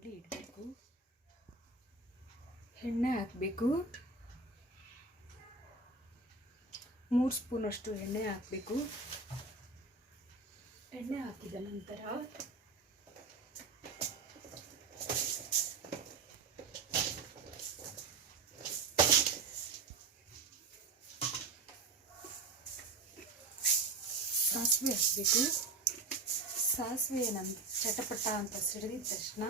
ಬಾಣಲಿ ಇಡಬೇಕು. ಎಣ್ಣೆ ಹಾಕಬೇಕು. 3 ಸ್ಪೂನಷ್ಟು ಎಣ್ಣೆ ಹಾಕಬೇಕು. ಎಣ್ಣೆ ಹಾಕಿದ ನಂತರ ಸಾಸಿವೆ ಹಾಕಬೇಕು. ಸಾಸಿವೆ ಚಟಪಟ ಅಂತ ಸಿಡಿದ ತಕ್ಷಣ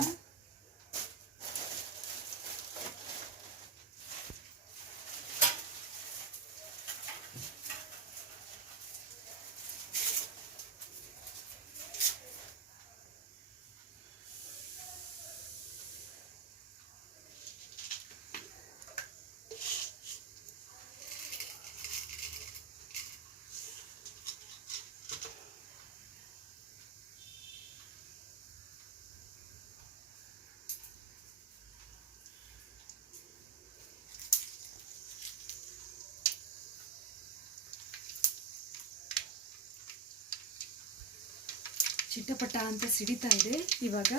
ಚಿಟಪಟ ಅಂತ ಸಿಡಿತಾ ಇದೆ. ಇವಾಗ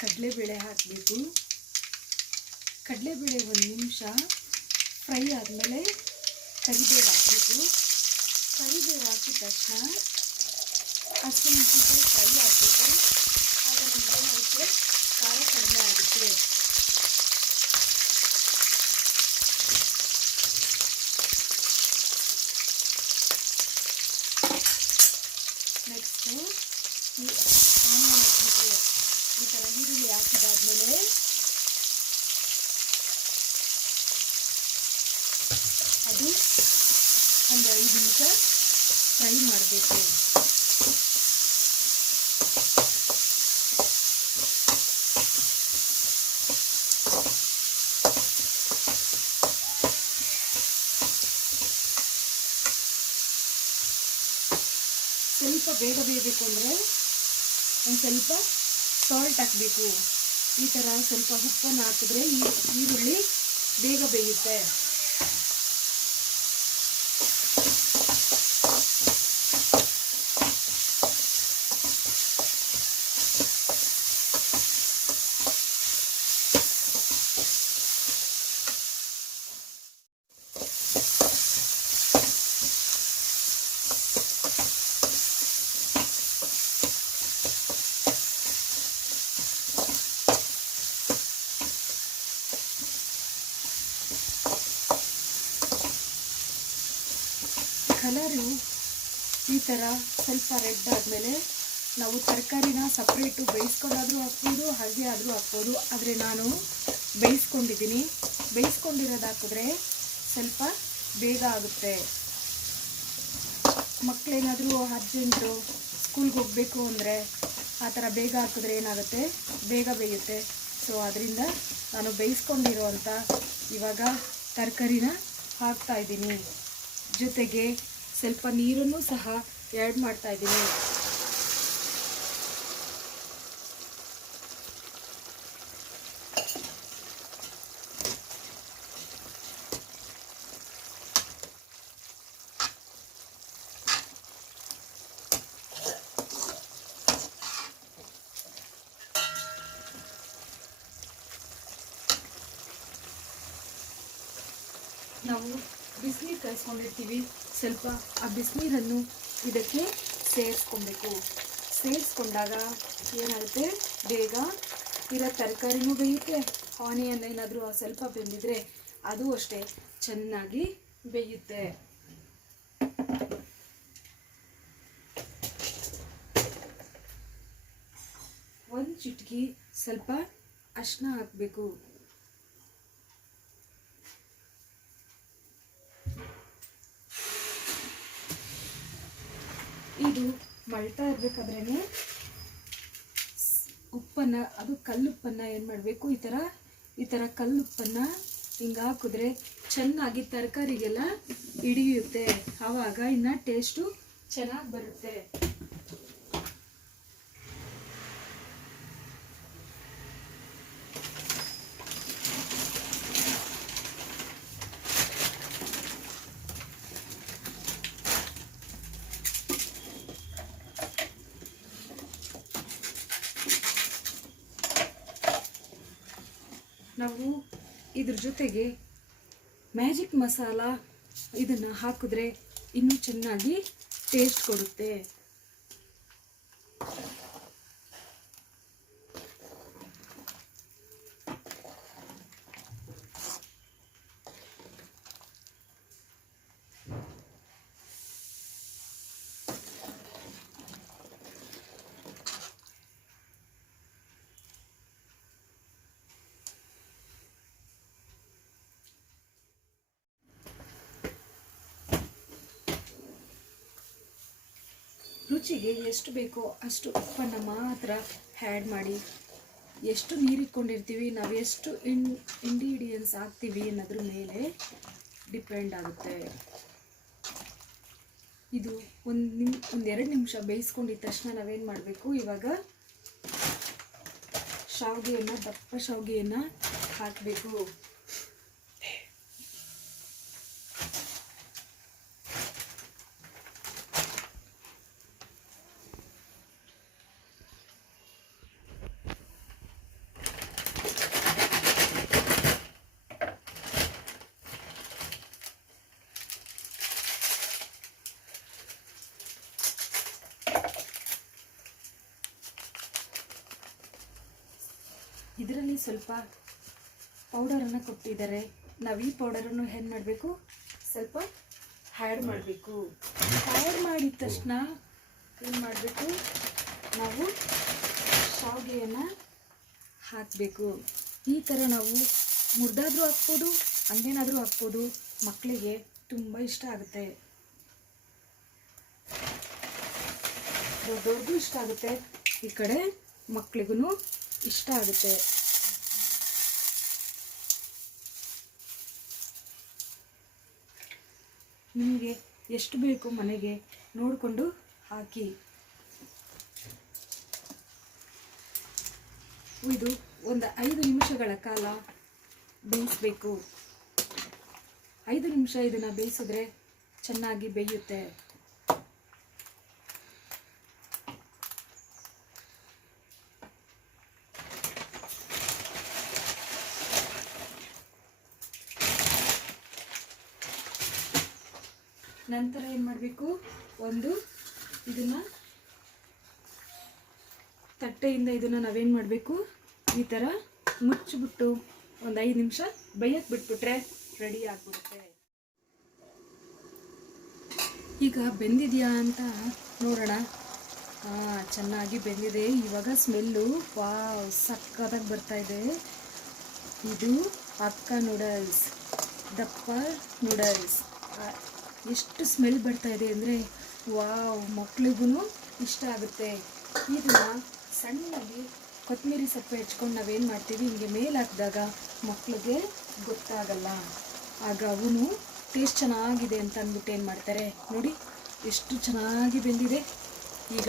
ಕಡಲೆಬೇಳೆ ಹಾಕಬೇಕು. ಕಡಲೆಬೇಳೆ 1 ನಿಮಿಷ ಫ್ರೈ ಆದಮೇಲೆ ಕರಿಬೇವು ಹಾಕಬೇಕು. ಕರಿಬೇವು ಹಾಕಿದ ತಕ್ಷಣ ಹಸಿಮೆಣಸಿನಕಾಯಿ ಫ್ರೈ ಆಗಬೇಕು. ಆಗ ನಮಗೆ ಅದಕ್ಕೆ ಖಾರ ಕಡಿಮೆ ಆಗುತ್ತೆ. ನೆಕ್ಸ್ಟು ಆನಿಯನ್ ಹಾಕಬೇಕು. ಈ ಥರ ಈರುಳ್ಳಿ ಹಾಕಿದಾದ್ಮೇಲೆ ಅದು ಒಂದು 5 ನಿಮಿಷ ಫ್ರೈ ಮಾಡಬೇಕು. ಸ್ವಲ್ಪ ಬೇಗ ಬೇಯಬೇಕು ಅಂದರೆ ಒಂದು ಸ್ವಲ್ಪ ಸಾಲ್ಟ್ ಹಾಕಬೇಕು. ಈ ಥರ ಸ್ವಲ್ಪ ಉಪ್ಪನ್ನು ಹಾಕಿದ್ರೆ ಈರುಳ್ಳಿ ಬೇಗ ಬೇಯುತ್ತೆ. ಕಲರು ಈ ಥರ ಸ್ವಲ್ಪ ರೆಡ್ ಆದಮೇಲೆ ನಾವು ತರಕಾರಿನ ಸಪ್ರೇಟು ಬೇಯಿಸ್ಕೊಂಡಾದರೂ ಹಾಕ್ಬೋದು, ಹಾಗೆ ಆದರೂ ಹಾಕ್ಬೋದು. ಆದರೆ ನಾನು ಬೇಯಿಸ್ಕೊಂಡಿದ್ದೀನಿ. ಬೇಯಿಸ್ಕೊಂಡಿರೋದು ಹಾಕಿದ್ರೆ ಸ್ವಲ್ಪ ಬೇಗ ಆಗುತ್ತೆ. ಮಕ್ಕಳೇನಾದರೂ ಅರ್ಜೆಂಟು ಸ್ಕೂಲ್ಗೆ ಹೋಗಬೇಕು ಅಂದರೆ ಆ ಥರ ಬೇಗ ಹಾಕಿದ್ರೆ ಏನಾಗುತ್ತೆ, ಬೇಗ ಬೇಯುತ್ತೆ. ಸೊ ಅದರಿಂದ ನಾನು ಬೇಯಿಸ್ಕೊಂಡಿರೋ ಅಂಥ ಇವಾಗ ತರಕಾರಿನ ಹಾಕ್ತಾಯಿದ್ದೀನಿ. ಜೊತೆಗೆ ಸ್ವಲ್ಪ ನೀರನ್ನು ಸಹ ಆ್ಯಡ್ ಮಾಡ್ತಾಯಿದ್ದೀನಿ. ನಾವು ಬಿಸಿನೀರು ಕಾಯಿಸ್ಕೊಂಡಿರ್ತೀವಿ. ಸ್ವಲ್ಪ ಆ ಬಿಸಿನೀರನ್ನು ಇದಕ್ಕೆ ಸೇರಿಸ್ಕೊಬೇಕು. ಸೇರಿಸ್ಕೊಂಡಾಗ ಏನಾಗುತ್ತೆ, ಬೇಗ ಇರೋ ತರಕಾರಿನೂ ಬೇಯುತ್ತೆ. ಆನಿಯನ್ ಏನಾದರೂ ಸ್ವಲ್ಪ ಬೆಂದಿದ್ರೆ ಅದು ಅಷ್ಟೇ ಚೆನ್ನಾಗಿ ಬೇಯುತ್ತೆ. ಒಂದು ಚಿಟಿಕೆ ಸ್ವಲ್ಪ ಅರಿಶಿನ ಹಾಕಬೇಕು. ಇದು ಮಳ್ತಾ ಇರಬೇಕಾದ್ರೇ ಉಪ್ಪನ್ನು, ಅದು ಕಲ್ಲುಪ್ಪನ್ನು ಏನು ಮಾಡಬೇಕು, ಈ ಥರ ಕಲ್ಲುಪ್ಪನ್ನು ಹಿಂಗೆ ಹಾಕಿದ್ರೆ ಚೆನ್ನಾಗಿ ತರಕಾರಿಗೆಲ್ಲ ಹಿಡಿಯುತ್ತೆ. ಆವಾಗ ಇನ್ನು ಟೇಸ್ಟು ಚೆನ್ನಾಗಿ ಬರುತ್ತೆ. ನಾವು ಇದ್ರ ಜೊತೆಗೆ ಮ್ಯಾಜಿಕ್ ಮಸಾಲ ಇದನ್ನು ಹಾಕಿದ್ರೆ ಇನ್ನೂ ಚೆನ್ನಾಗಿ ಟೇಸ್ಟ್ ಕೊಡುತ್ತೆ. ರುಚಿಗೆ ಎಷ್ಟು ಬೇಕೋ ಅಷ್ಟು ಉಪ್ಪನ್ನು ಮಾತ್ರ ಆ್ಯಡ್ ಮಾಡಿ. ಎಷ್ಟು ನೀರು ಇಟ್ಕೊಂಡಿರ್ತೀವಿ, ನಾವು ಎಷ್ಟು ಇಂಗ್ರೀಡಿಯೆಂಟ್ಸ್ ಹಾಕ್ತೀವಿ ಅನ್ನೋದ್ರ ಮೇಲೆ ಡಿಪೆಂಡ್ ಆಗುತ್ತೆ. ಇದು ಒಂದೆರಡು ನಿಮಿಷ ಬೇಯಿಸ್ಕೊಂಡಿದ್ದ ತಕ್ಷಣ ನಾವೇನು ಮಾಡಬೇಕು, ಇವಾಗ ಶಾವಿಗೆಯನ್ನು, ದಪ್ಪ ಶಾವಿಗೆಯನ್ನು ಹಾಕಬೇಕು. ಇದರಲ್ಲಿ ಸ್ವಲ್ಪ ಪೌಡರನ್ನು ಕೊಟ್ಟಿದ್ದಾರೆ. ನಾವು ಈ ಪೌಡರನ್ನು ಏನು ಮಾಡಬೇಕು, ಸ್ವಲ್ಪ ಆ್ಯಡ್ ಮಾಡಬೇಕು. ಆ್ಯಡ್ ಮಾಡಿದ ತಕ್ಷಣ ಏನು ಮಾಡಬೇಕು, ನಾವು ಶಾವಿಗೆಯನ್ನು ಹಾಕಬೇಕು. ಈ ಥರ ನಾವು ಮುರಿದಾದ್ರೂ ಹಾಕ್ಬೋದು, ಹಂಗೇನಾದರೂ ಹಾಕ್ಬೋದು. ಮಕ್ಕಳಿಗೆ ತುಂಬ ಇಷ್ಟ ಆಗುತ್ತೆ, ದೊಡ್ಡವ್ರಿಗೂ ಇಷ್ಟ ಆಗುತ್ತೆ, ಈ ಕಡೆ ಮಕ್ಕಳಿಗೂ ಇಷ್ಟ ಆಗುತ್ತೆ. ನಿಮಗೆ ಎಷ್ಟು ಬೇಕು ಮನೆಗೆ ನೋಡಿಕೊಂಡು ಹಾಕಿ. ಇದು ಒಂದು 5 ನಿಮಿಷಗಳ ಕಾಲ ಬೇಯಿಸಬೇಕು. 5 ನಿಮಿಷ ಇದನ್ನು ಬೇಯಿಸಿದ್ರೆ ಚೆನ್ನಾಗಿ ಬೇಯುತ್ತೆ. ನಂತರ ಏನು ಮಾಡಬೇಕು, ಇದನ್ನು ತಟ್ಟೆಯಿಂದ ಇದನ್ನು ನಾವೇನು ಮಾಡಬೇಕು, ಈ ಥರ ಮುಚ್ಚಿಬಿಟ್ಟು ಒಂದು 5 ನಿಮಿಷ ಬೇಯಕ್ಕೆ ಬಿಟ್ಬಿಟ್ರೆ ರೆಡಿ ಆಗಿಬಿಡುತ್ತೆ. ಈಗ ಬೆಂದಿದೆಯಾ ಅಂತ ನೋಡೋಣ. ಚೆನ್ನಾಗಿ ಬೆಂದಿದೆ. ಇವಾಗ ಸ್ಮೆಲ್ಲು ವಾವ್ ಸಕ್ಕತ್ತಾಗಿ ಬರ್ತಾಯಿದೆ. ಇದು ಅಕ್ಕ ನೂಡಲ್ಸ್, ದಪ್ಪ ನೂಡಲ್ಸ್. ಎಷ್ಟು ಸ್ಮೆಲ್ ಬರ್ತಾ ಇದೆ ಅಂದರೆ ವಾವ್, ಮಕ್ಳಿಗೂ ಇಷ್ಟ ಆಗುತ್ತೆ. ಇದನ್ನು ಸಣ್ಣದಾಗಿ ಕೊತ್ತಂಬರಿ ಸೊಪ್ಪು ಹೆಚ್ಕೊಂಡು ನಾವೇನು ಮಾಡ್ತೀವಿ, ಹಿಂಗೆ ಮೇಲೆ ಹಾಕಿದಾಗ ಮಕ್ಕಳಿಗೆ ಗೊತ್ತಾಗಲ್ಲ. ಆಗ ಅವನು ಟೇಸ್ಟ್ ಚೆನ್ನಾಗಿದೆ ಅಂತ ಅಂದ್ಬಿಟ್ಟು ಏನು ಮಾಡ್ತಾರೆ ನೋಡಿ, ಎಷ್ಟು ಚೆನ್ನಾಗಿ ಬೆಂದಿದೆ. ಈಗ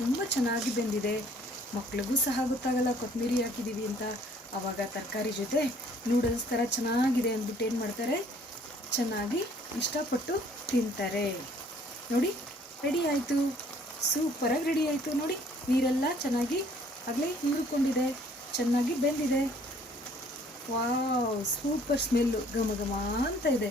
ತುಂಬ ಚೆನ್ನಾಗಿ ಬೆಂದಿದೆ. ಮಕ್ಳಿಗೂ ಸಹ ಗೊತ್ತಾಗಲ್ಲ ಕೊತ್ತಂಬರಿ ಹಾಕಿದ್ದೀವಿ ಅಂತ. ಆವಾಗ ತರಕಾರಿ ಜೊತೆ ನೂಡಲ್ಸ್ ಥರ ಚೆನ್ನಾಗಿದೆ ಅಂದ್ಬಿಟ್ಟು ಏನು ಮಾಡ್ತಾರೆ, ಚೆನ್ನಾಗಿ ಇಷ್ಟಪಟ್ಟು ತಿಂತಾರೆ. ನೋಡಿ ರೆಡಿ ಆಯಿತು, ಸೂಪರಾಗಿ ರೆಡಿ ಆಯಿತು. ನೋಡಿ ನೀರೆಲ್ಲ ಚೆನ್ನಾಗಿ ಆಗಲೇ ಹೀರಿಕೊಂಡಿದೆ, ಚೆನ್ನಾಗಿ ಬೆಂದಿದೆ. ವಾವ್ ಸೂಪರ್ ಸ್ಮೆಲ್ಲು, ಘಮ ಘಮ ಅಂತ ಇದೆ.